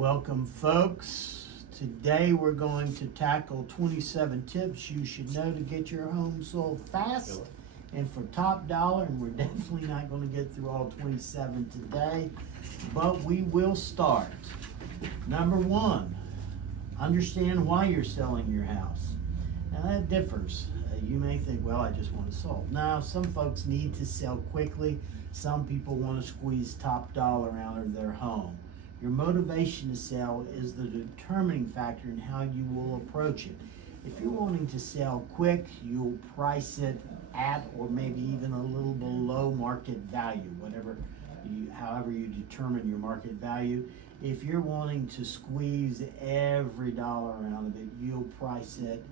Welcome, folks. Today we're going to tackle 27 tips you should know to get your home sold fast and for top dollar. And we're definitely not going to get through all 27 today, but we will start. Number one, understand why you're selling your house. Now that differs. You may think, well, I just want it sold. Now, some folks need to sell quickly. Some people want to squeeze top dollar out of their home. Your motivation to sell is the determining factor in how you will approach it. If you're wanting to sell quick, you'll price it at or maybe even a little below market value, however you determine your market value. If you're wanting to squeeze every dollar out of it, you'll price it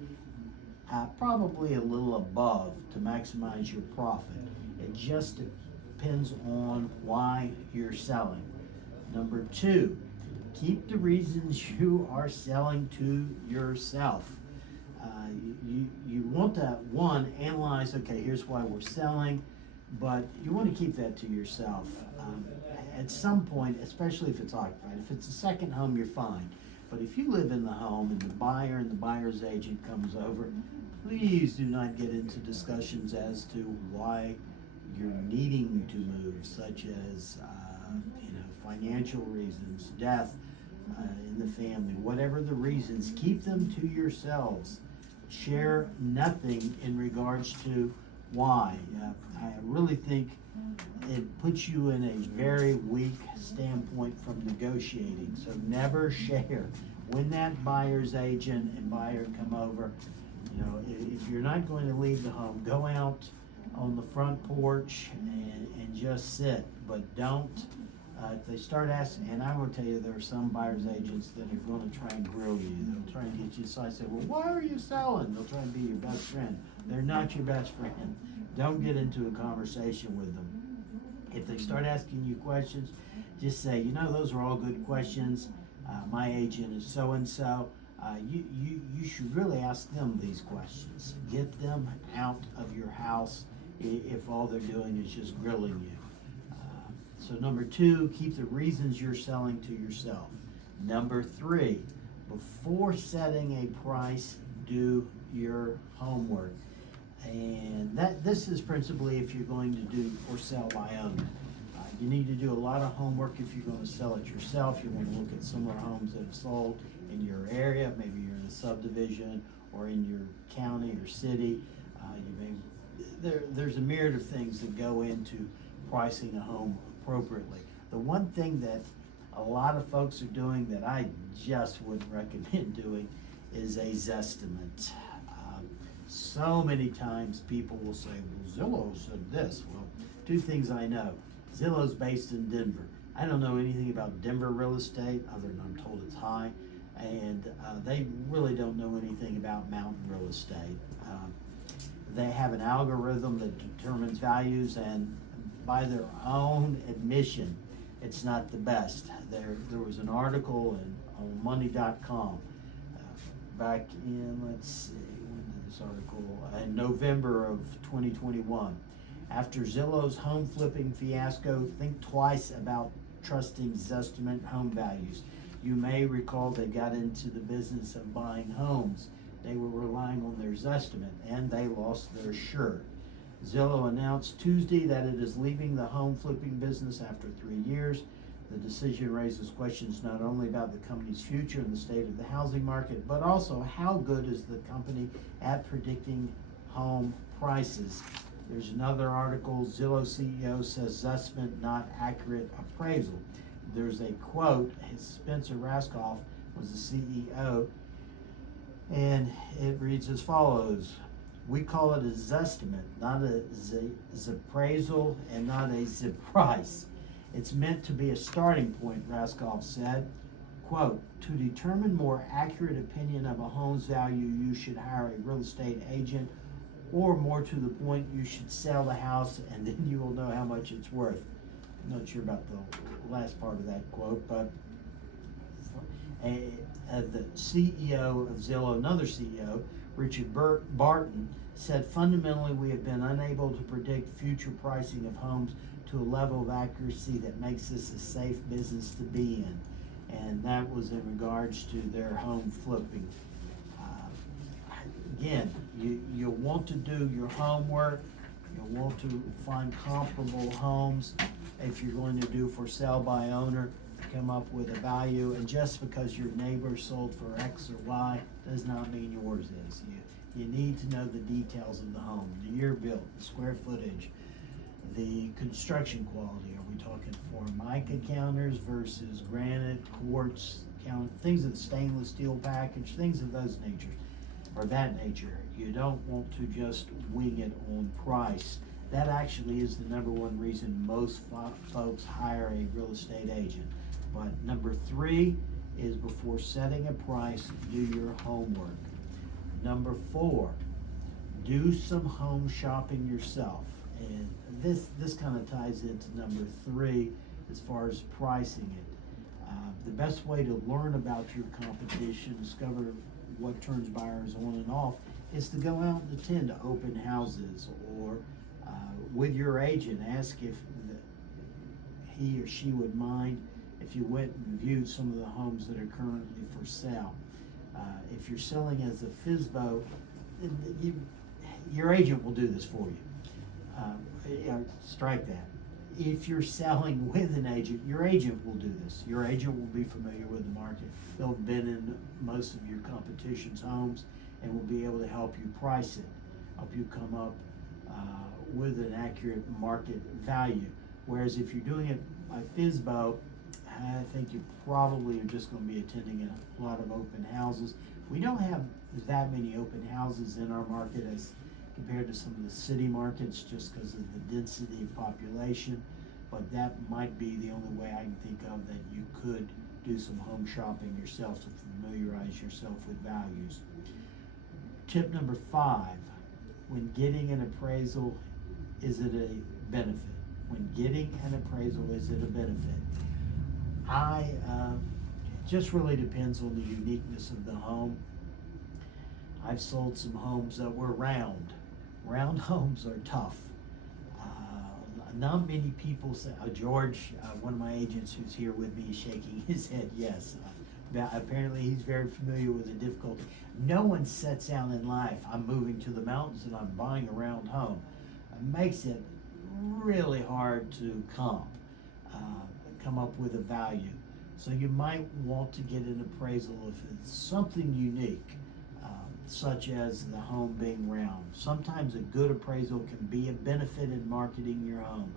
probably a little above to maximize your profit. It just depends on why you're selling. Number two, keep the reasons you are selling to yourself. You want to, one, analyze, okay, here's why we're selling, but you want to keep that to yourself. At some point, especially if it's occupied, if it's a second home, you're fine. But if you live in the home and the buyer and the buyer's agent comes over, please do not get into discussions as to why you're needing to move, such as financial reasons, death in the family, whatever the reasons. Keep them to yourselves. Share nothing in regards to why. I really think it puts you in a very weak standpoint from negotiating. So never share. When that buyer's agent and buyer come over, if you're not going to leave the home, go out on the front porch and just sit, but don't. If they start asking, and I will tell you, there are some buyer's agents that are going to try and grill you. They'll try and get you. So I say, well, why are you selling? They'll try and be your best friend. They're not your best friend. Don't get into a conversation with them. If they start asking you questions, just say, those are all good questions. My agent is so-and-so. You should really ask them these questions. Get them out of your house if all they're doing is just grilling you. So number two, keep the reasons you're selling to yourself. Number three, before setting a price, do your homework. And this is principally if you're going to do or sell by owner. You need to do a lot of homework if you're going to sell it yourself. You want to look at similar homes that have sold in your area. Maybe you're in a subdivision or in your county or city. There's a myriad of things that go into pricing a home appropriately. The one thing that a lot of folks are doing that I just wouldn't recommend doing is a Zestimate. So many times people will say, well, Zillow said this. Well, two things I know. Zillow's based in Denver. I don't know anything about Denver real estate other than I'm told it's high, and they really don't know anything about mountain real estate. They have an algorithm that determines values, and by their own admission, it's not the best. There was an article on money.com back in, when did this article? In November of 2021. After Zillow's home flipping fiasco, think twice about trusting Zestimate home values. You may recall they got into the business of buying homes. They were relying on their Zestimate, and they lost their shirt. Zillow announced Tuesday that it is leaving the home flipping business after 3 years. The decision raises questions not only about the company's future and the state of the housing market, but also how good is the company at predicting home prices. There's another article, Zillow CEO says Zestimate not accurate appraisal. There's a quote, Spencer Raskoff was the CEO, and it reads as follows: we call it a Zestimate, not a appraisal and not a price. It's meant to be a starting point, Raskoff said. Quote, to determine more accurate opinion of a home's value, you should hire a real estate agent, or more to the point, you should sell the house and then you will know how much it's worth. I'm not sure about the last part of that quote, but the CEO of Zillow, another CEO, Richard Barton, said fundamentally we have been unable to predict future pricing of homes to a level of accuracy that makes this a safe business to be in. and that was in regards to their home flipping. Again, you want to do your homework, you want to find comparable homes. If you're going to do for sale by owner, come up with a value, and just because your neighbor sold for X or Y does not mean yours is. You need to know the details of the home, the year built, the square footage, the construction quality. Are we talking Formica counters versus granite, quartz, things of the stainless steel package, things of those nature, or that nature. You don't want to just wing it on price. That actually is the number one reason most folks hire a real estate agent. But number 3 is, before setting a price, do your homework. Number 4, do some home shopping yourself. And this kind of ties into number 3 as far as pricing it. The best way to learn about your competition, discover what turns buyers on and off, is to go out and attend open houses, or with your agent, ask if he or she would mind if you went and viewed some of the homes that are currently for sale. If you're selling as a FSBO, your agent will do this for you. Strike that. If you're selling with an agent, your agent will do this. Your agent will be familiar with the market. They'll have been in most of your competition's homes and will be able to help you price it, help you come up with an accurate market value. Whereas if you're doing it by FSBO, I think you probably are just going to be attending a lot of open houses. We don't have that many open houses in our market as compared to some of the city markets, just because of the density of population, but that might be the only way I can think of that you could do some home shopping yourself to familiarize yourself with values. Tip number 5, when getting an appraisal, is it a benefit? When getting an appraisal, is it a benefit? It just really depends on the uniqueness of the home. I've sold some homes that were round. Round homes are tough. Not many people say, George, one of my agents who's here with me, is shaking his head yes. Apparently he's very familiar with the difficulty. No one sets out in life, I'm moving to the mountains and I'm buying a round home. It makes it really hard to come up with a value. So you might want to get an appraisal if it's something unique, such as the home being round. Sometimes a good appraisal can be a benefit in marketing your home.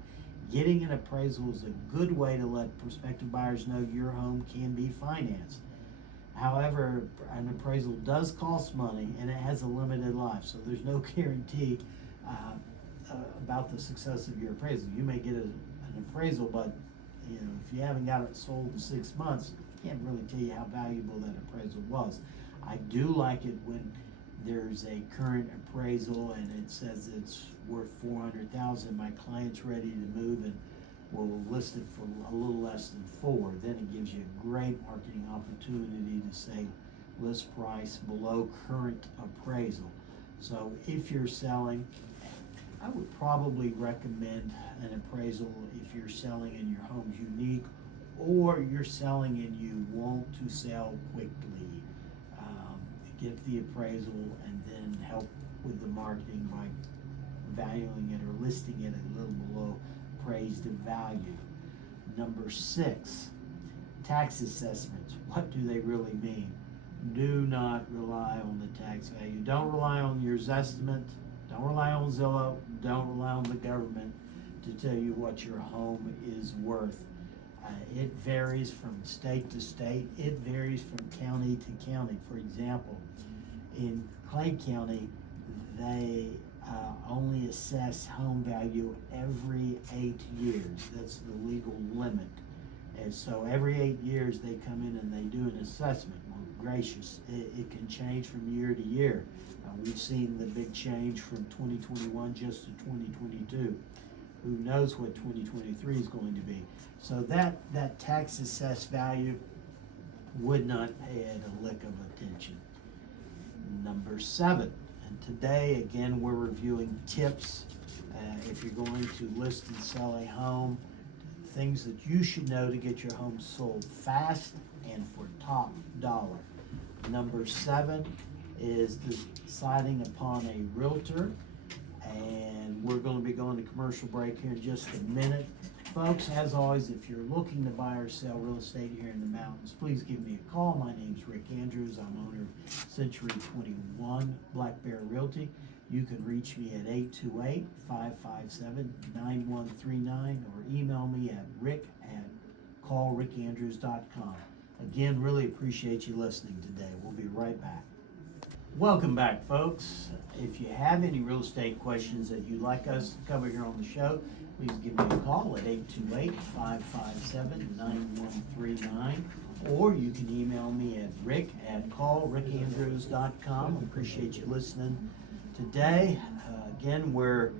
Getting an appraisal is a good way to let prospective buyers know your home can be financed. However, an appraisal does cost money and it has a limited life, so there's no guarantee about the success of your appraisal. You may get an appraisal, but if you haven't got it sold in 6 months, I can't really tell you how valuable that appraisal was. I do like it when there's a current appraisal and it says it's worth $400,000. My client's ready to move and will list it for a little less than $4. Then it gives you a great marketing opportunity to say list price below current appraisal. So if you're selling, I would probably recommend an appraisal if you're selling and your home's unique, or you're selling and you want to sell quickly. Get the appraisal and then help with the marketing by valuing it or listing it a little below appraised value. Number 6, tax assessments. What do they really mean? Do not rely on the tax value. Don't rely on your Zestimate. Don't rely on Zillow. Don't rely on the government to tell you what your home is worth. It varies from state to state. It varies from county to county. For example, in Clay County, they only assess home value every 8 years. That's the legal limit. And so every 8 years they come in and they do an assessment. Well, gracious, it can change from year to year. We've seen the big change from 2021 just to 2022. Who knows what 2023 is going to be? So that tax assessed value would not pay it a lick of attention. Number 7, and today again we're reviewing tips if you're going to list and sell a home, things that you should know to get your home sold fast and for top dollar. Number 7 is deciding upon a realtor, and we're going to be going to commercial break here in just a minute. Folks, as always, if you're looking to buy or sell real estate here in the mountains, please give me a call. My name's Rick Andrews. I'm owner of Century 21 Black Bear Realty. You can reach me at 828-557-9139 or email me at rick@callrickandrews.com. Again, really appreciate you listening today. We'll be right back. Welcome back, folks. If you have any real estate questions that you'd like us to cover here on the show, please give me a call at 828-557-9139, or you can email me at rick@callrickandrews.com. Appreciate you listening today. Again, we're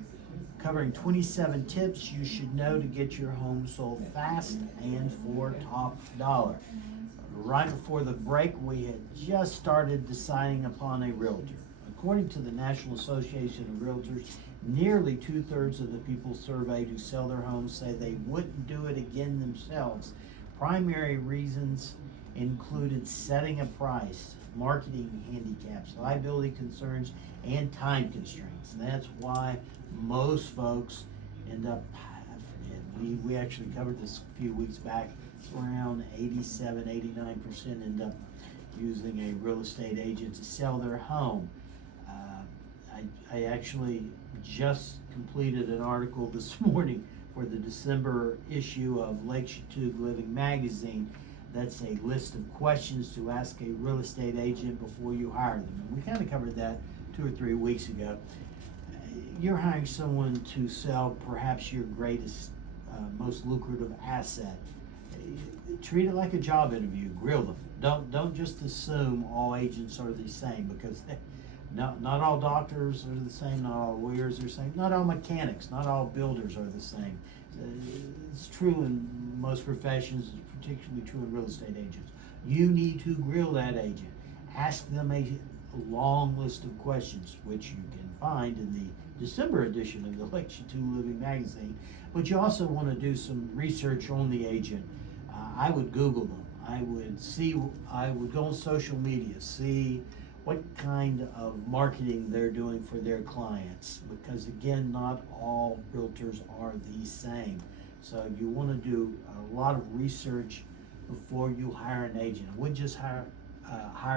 covering 27 tips you should know to get your home sold fast and for top dollar. Right before the break, we had just started deciding upon a realtor. According to the National Association of Realtors, nearly 2/3 of the people surveyed who sell their homes say they wouldn't do it again themselves. Primary reasons included setting a price, marketing handicaps, liability concerns, and time constraints. And that's why most folks end up, we actually covered this a few weeks back, around 87-89% end up using a real estate agent to sell their home. I actually just completed an article this morning for the December issue of Lake Chautauqua Living Magazine. That's a list of questions to ask a real estate agent before you hire them. And we kind of covered that 2 or 3 weeks ago. You're hiring someone to sell perhaps your greatest, most lucrative asset. Treat it like a job interview. Grill them. Don't just assume all agents are the same, because not all doctors are the same, not all lawyers are the same, not all mechanics, not all builders are the same. It's true in most professions, it's particularly true in real estate agents. You need to grill that agent. Ask them a long list of questions, which you can find in the December edition of the Lake Chautauqua Living Magazine. But you also want to do some research on the agent. I would Google them. I would go on social media, see what kind of marketing they're doing for their clients, because again, not all realtors are the same. So you want to do a lot of research before you hire an agent. I wouldn't just hire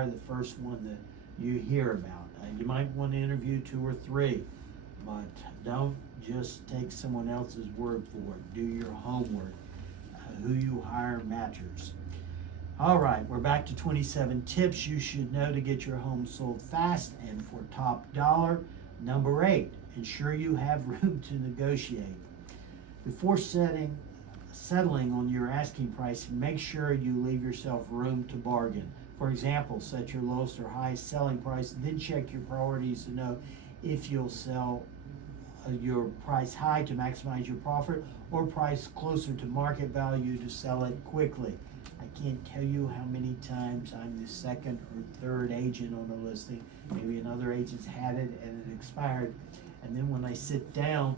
the first one that you hear about. You might want to interview 2 or 3, but don't just take someone else's word for it. Do your homework. Who you hire matters. All right, we're back to 27 tips you should know to get your home sold fast and for top dollar. Number 8, ensure you have room to negotiate. Before settling on your asking price, make sure you leave yourself room to bargain. For example, set your lowest or highest selling price, then check your priorities to know if you'll sell your price high to maximize your profit, or price closer to market value to sell it quickly. I can't tell you how many times I'm the second or third agent on a listing. Maybe another agent's had it and it expired, and then when I sit down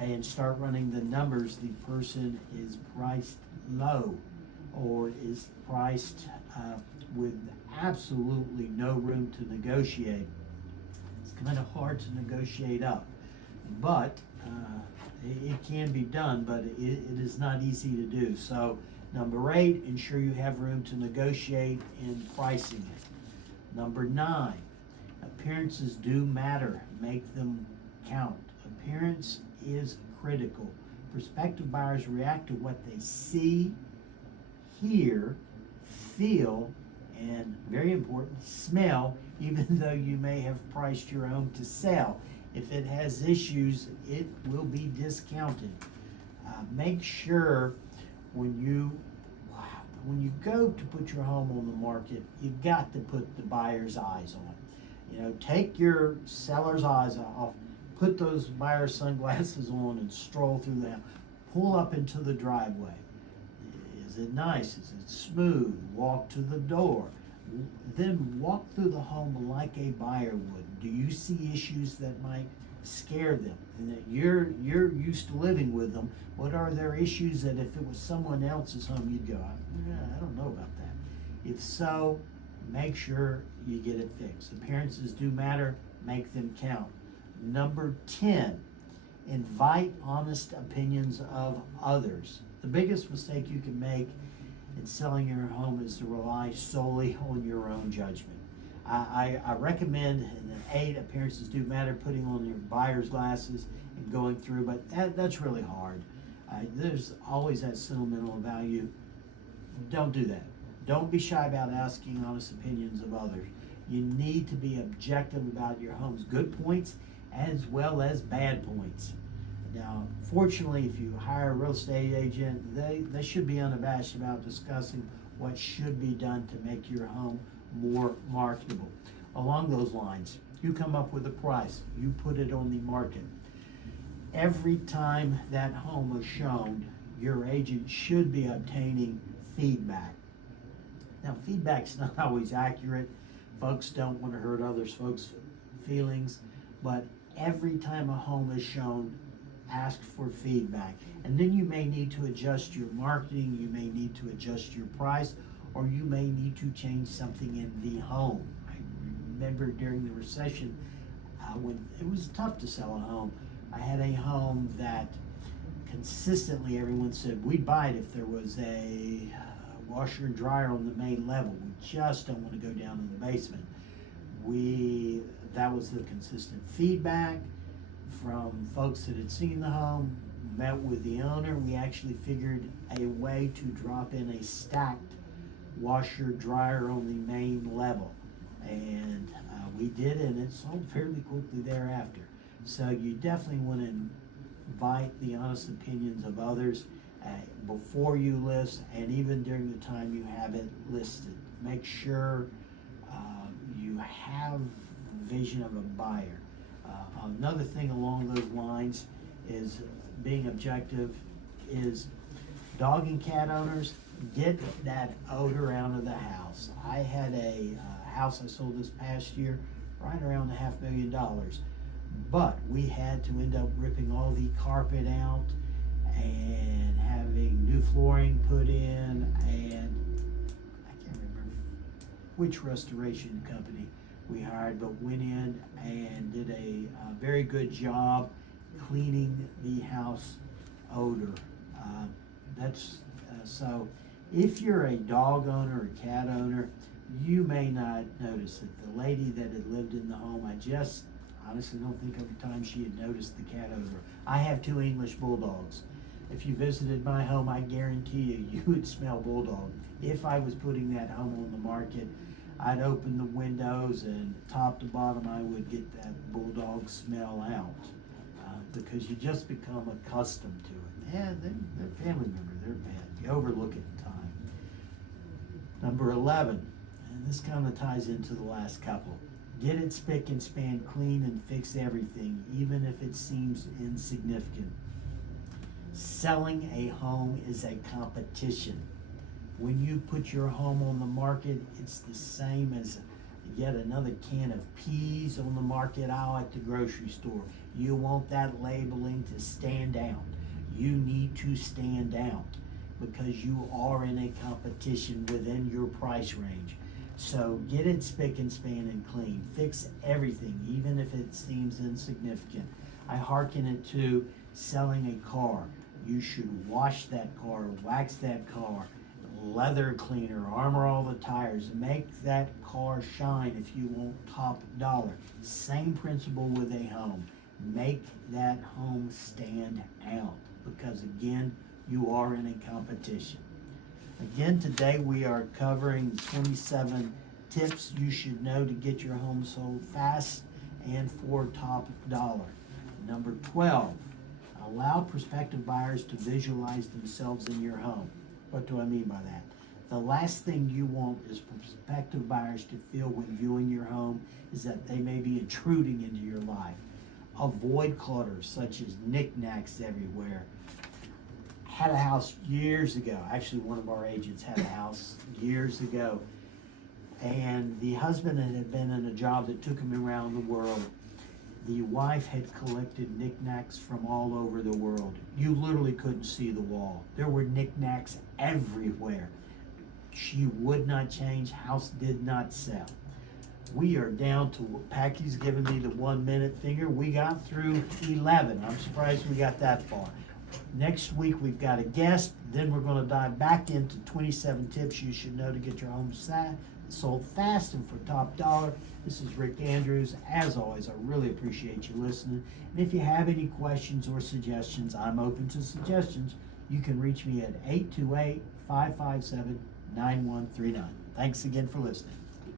and start running the numbers, the person is priced low or is priced with absolutely no room to negotiate. It's kind of hard to negotiate up, but it can be done, but it is not easy to do. So number 8, ensure you have room to negotiate in pricing it. Number 9, appearances do matter. Make them count. Appearance is critical. Prospective buyers react to what they see, hear, feel, and very important, smell, even though you may have priced your home to sell. If it has issues, it will be discounted. Make sure when you go to put your home on the market, you've got to put the buyer's eyes on. Take your seller's eyes off, put those buyer's sunglasses on, and stroll through the house. Pull up into the driveway. Is it nice? Is it smooth? Walk to the door. Then walk through the home like a buyer would. Do you see issues that might scare them and that you're used to living with them? What are their issues that if it was someone else's home, you'd go, I don't know about that. If so, make sure you get it fixed. Appearances do matter, make them count. Number 10, invite honest opinions of others. The biggest mistake you can make in selling your home is to rely solely on your own judgment. I recommend in 8, appearances do matter, putting on your buyer's glasses and going through, but that's really hard. There's always that sentimental value. Don't do that. Don't be shy about asking honest opinions of others. You need to be objective about your home's good points as well as bad points. Now, fortunately, if you hire a real estate agent, they should be unabashed about discussing what should be done to make your home more marketable. Along those lines, you come up with a price, you put it on the market. Every time that home is shown, your agent should be obtaining feedback. Now, feedback's not always accurate. Folks don't want to hurt others' folks' feelings, but every time a home is shown, ask for feedback. And then you may need to adjust your marketing, you may need to adjust your price, or you may need to change something in the home. I remember during the recession, when it was tough to sell a home, I had a home that consistently everyone said we'd buy it if there was a washer and dryer on the main level. We just don't want to go down in the basement. That was the consistent feedback from folks that had seen the home, met with the owner. We actually figured a way to drop in a stacked washer dryer on the main level, and we did, and it sold fairly quickly thereafter. So you definitely want to invite the honest opinions of others before you list, and even during the time you have it listed. Make sure you have vision of a buyer. Another thing along those lines is being objective is dog and cat owners, get that odor out of the house. I had a house I sold this past year, right around $500,000, but we had to end up ripping all the carpet out and having new flooring put in, and I can't remember which restoration company we hired, but went in and did a very good job cleaning the house odor. So if you're a dog owner or cat owner, you may not notice it. The lady that had lived in the home, I just honestly don't think of a time she had noticed the cat odor. I have 2 English bulldogs. If you visited my home, I guarantee you would smell bulldog. If I was putting that home on the market, I'd open the windows and top to bottom I would get that bulldog smell out, because you just become accustomed to it. Yeah, they're family member, they're bad. You overlook it in time. Number 11, and this kind of ties into the last couple. Get it spick and span clean and fix everything, even if it seems insignificant. Selling a home is a competition. When you put your home on the market, it's the same as yet another can of peas on the market aisle at the grocery store. You want that labeling to stand out. You need to stand out because you are in a competition within your price range. So get it spick and span and clean. Fix everything, even if it seems insignificant. I hearken it to selling a car. You should wash that car, wax that car, leather cleaner, armor all the tires, make that car shine if you want top dollar. Same principle with a home. Make that home stand out because again, you are in a competition. Again, today we are covering 27 tips you should know to get your home sold fast and for top dollar. Number 12, allow prospective buyers to visualize themselves in your home. What do I mean by that? The last thing you want is prospective buyers to feel when viewing your home is that they may be intruding into your life. Avoid clutter such as knickknacks everywhere. Had a house years ago, actually one of our agents had a house years ago, and the husband had been in a job that took him around the world. The wife had collected knickknacks from all over the world. You literally couldn't see the wall. There were knickknacks everywhere. She would not change. House did not sell. We are down to, Packy's giving me the 1 minute finger. We got through 11. I'm surprised we got that far. Next week we've got a guest. Then we're going to dive back into 27 tips you should know to get your home sold fast and for top dollar. This is Rick Andrews. As always, I really appreciate you listening. And if you have any questions or suggestions, I'm open to suggestions. You can reach me at 828-557-9139. Thanks again for listening.